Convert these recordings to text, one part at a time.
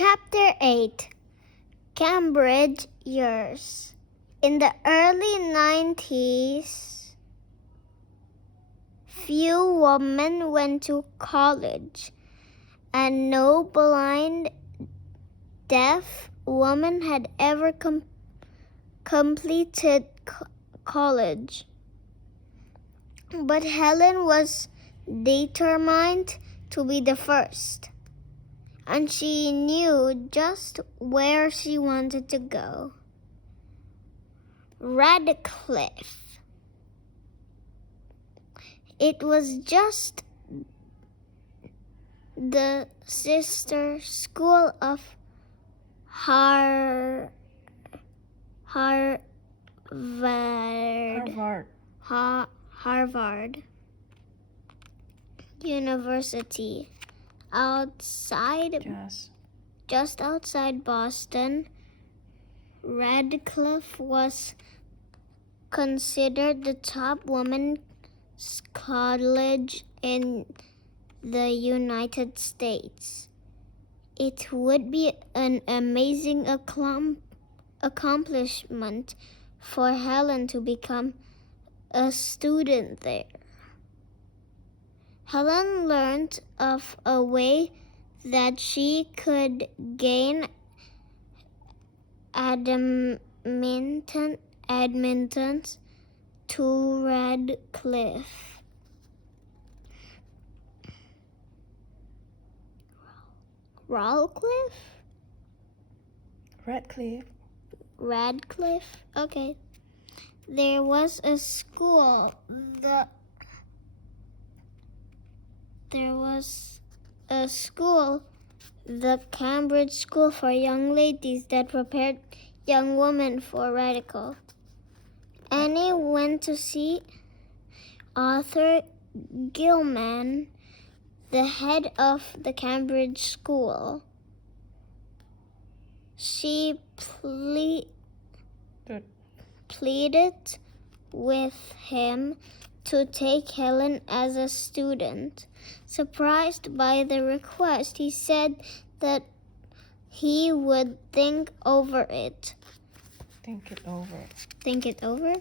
Chapter 8 Cambridge Years. In the early 90s, few women went to college, and no blind, deaf woman had ever completed college. But Helen was determined to be the first, and she knew just where she wanted to go. Radcliffe. It was just the sister school of Harvard University, just outside Boston. Radcliffe was considered the top women's college in the United States. It would be an amazing accomplishment for Helen to become a student there. Helen learned of a way that she could gain admittance to Radcliffe. Radcliffe? Okay. There was a school. The Cambridge School for Young Ladies, that prepared young women for radical. Annie went to see Arthur Gilman, the head of the Cambridge School. She pleaded with him to take Helen as a student. Surprised by the request, he said that he would think over it. Think it over. Think it over?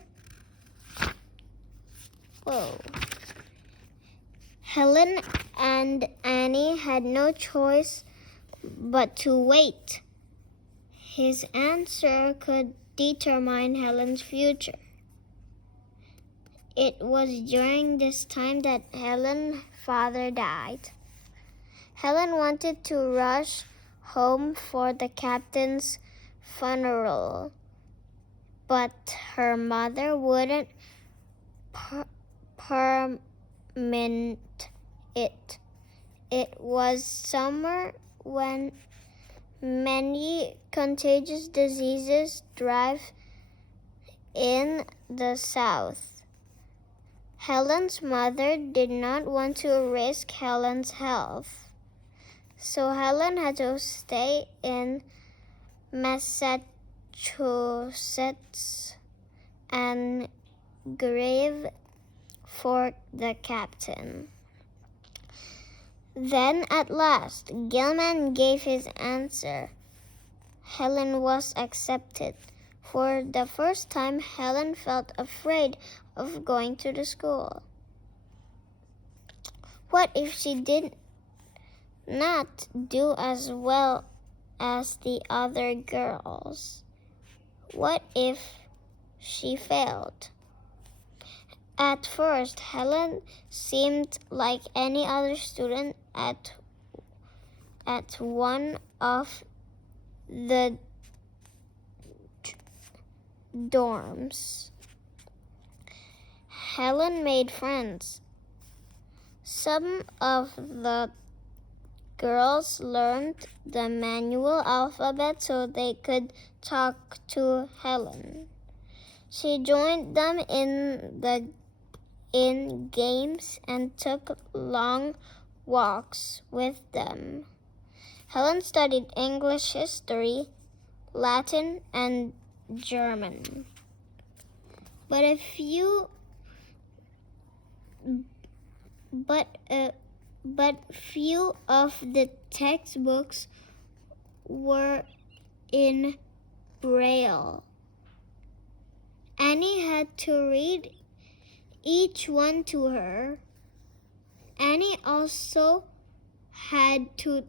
Whoa. Helen and Annie had no choice but to wait. His answer could determine Helen's future. It was during this time that Helen's father died. Helen wanted to rush home for the captain's funeral, but her mother wouldn't permit it. It was summer when many contagious diseases thrive in the South. Helen's mother did not want to risk Helen's health, so Helen had to stay in Massachusetts and grieve for the captain. Then at last, Gilman gave his answer. Helen was accepted. For the first time, Helen felt afraid of going to the school. What if she did not do as well as the other girls? What if she failed? At first, Helen seemed like any other student at one of the dorms. Helen made friends. Some of the girls learned the manual alphabet so they could talk to Helen. She joined them in games and took long walks with them. Helen studied English history, Latin, and German. But few of the textbooks were in Braille. Annie had to read each one to her. Annie also had to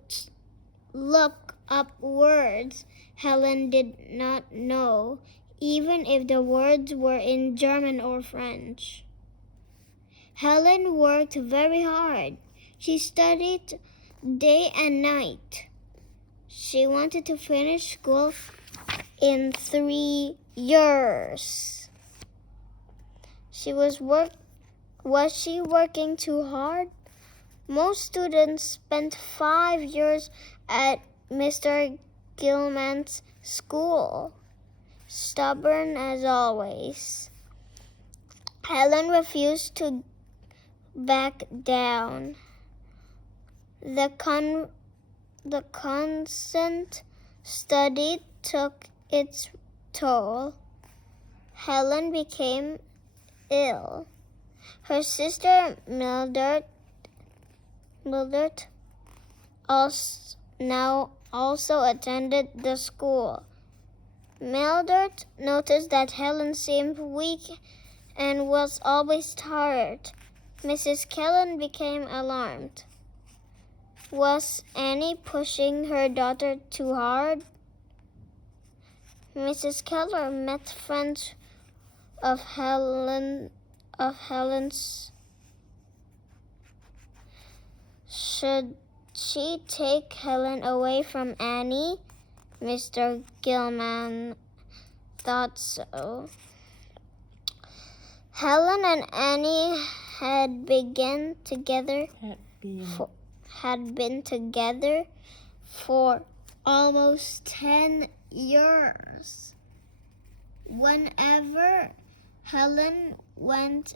look up words Helen did not know, even if the words were in German or French. Helen worked very hard. She studied day and night. She wanted to finish school in 3 years. Was she working too hard? Most students spent 5 years at Mr. Gilman's school, stubborn as always. Helen refused to back down. The constant study took its toll. Helen became ill. Her sister Mildred also attended the school. Mildred noticed that Helen seemed weak and was always tired. Mrs. Keller became alarmed. Was Annie pushing her daughter too hard? Mrs. Keller met friends of Helen's. Should she take Helen away from Annie? Mr. Gilman thought so. Helen and Annie had been together for almost 10 years. Whenever Helen went,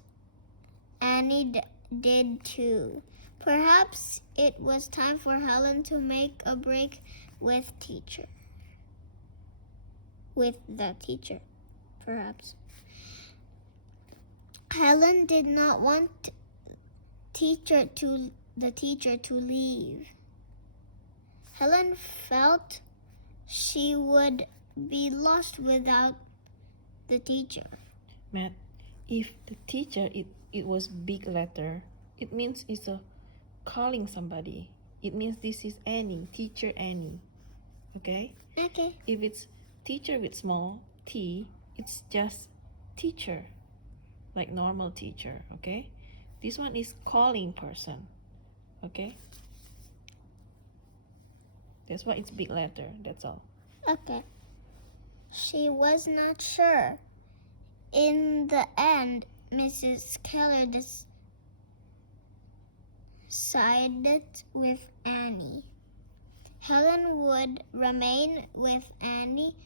Annie did too. Perhaps it was time for Helen to make a break with the teacher, perhaps. Helen did not want the teacher to leave. Helen felt she would be lost without the teacher. Matt, if the teacher it was big letter, it means it's a calling somebody. It means this is Annie, teacher Annie. Okay? Okay. If it's teacher with small t, it's just teacher, like normal teacher. Okay? This one is calling person. Okay? That's why it's big letter. That's all. Okay. She was not sure. In the end, Mrs. Keller sided with Annie. Helen would remain with Annie.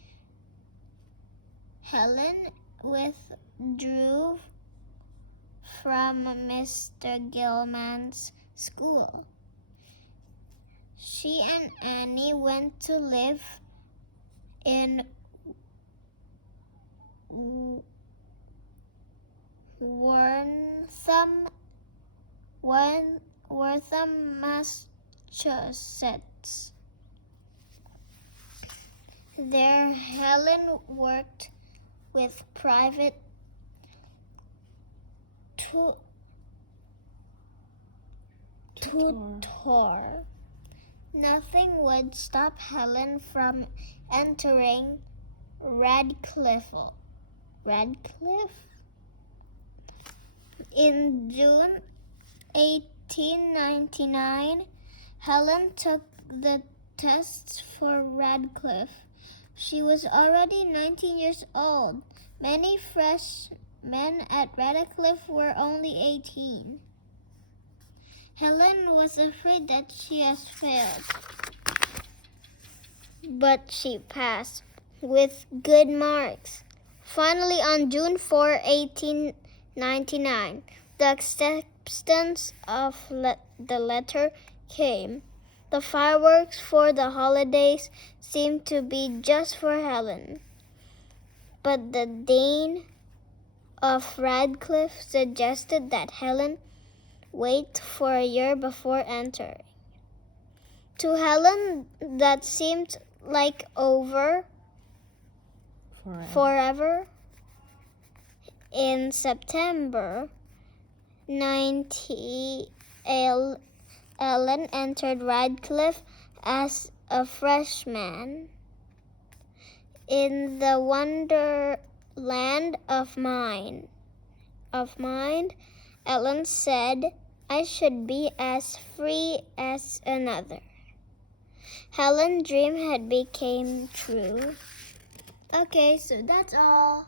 Helen withdrew from Mr. Gilman's school. She and Annie went to live in Wortham, Massachusetts. There, Helen worked with private tutor. Nothing would stop Helen from entering Radcliffe. In June 1899, Helen took the tests for Radcliffe. She was already 19 years old. Many freshmen at Radcliffe were only 18. Helen was afraid that she had failed, but she passed with good marks. Finally, on June 4, 1899, the acceptance of the letter came. The fireworks for the holidays seemed to be just for Helen, but the Dean of Radcliffe suggested that Helen wait for a year before entering. To Helen, that seemed like over forever. In September 90, Ellen entered Radcliffe as a freshman. In the wonderland of mind, Ellen said, I should be as free as another. Helen's dream had become true. Okay, so that's all.